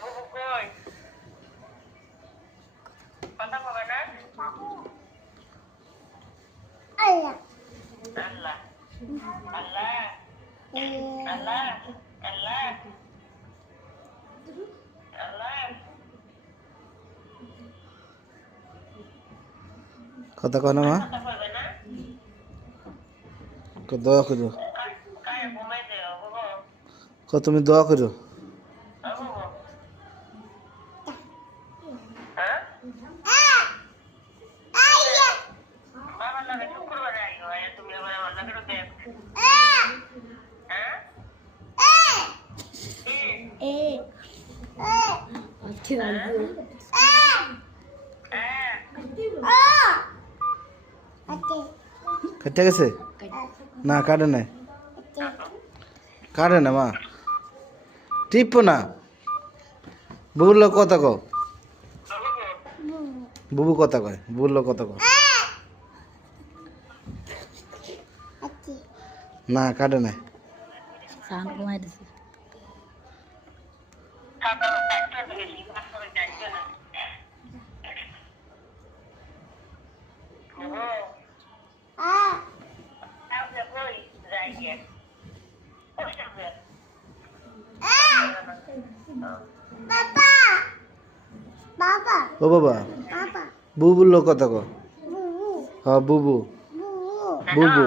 বুবু কই কথা বলে না আল্লাহ আল্লাহ আল্লাহ আল্লাহ আল্লাহ আল্লাহ কথা কয় না মা কথা বলবে না দোয়া করো কায় ঘুমাই দেও বুবু তুমি দোয়া করো বুবু হ্যাঁ বাবার লাগে শুক্রবারে আইও তুমি আবার আমার লাগে দেখ হ্যাঁ কেটে গেছে না কাটে নাই কাটে না মা টিপ না বুবুর লোক কথা কও বুবু কথা কয় বুবুর লোক কথা কও না কাটে নাই সাউন্ড কমাই দিছে বাবা ও বাবা বাবা বুবুর লোক কথা কও বুবু হ্যাঁ বুবু বুবু বুবু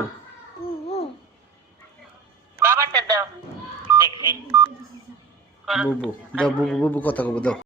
বুবু বাবাটা দাও দেখি বুবু দাও বুবু বুবু কথা কব দাও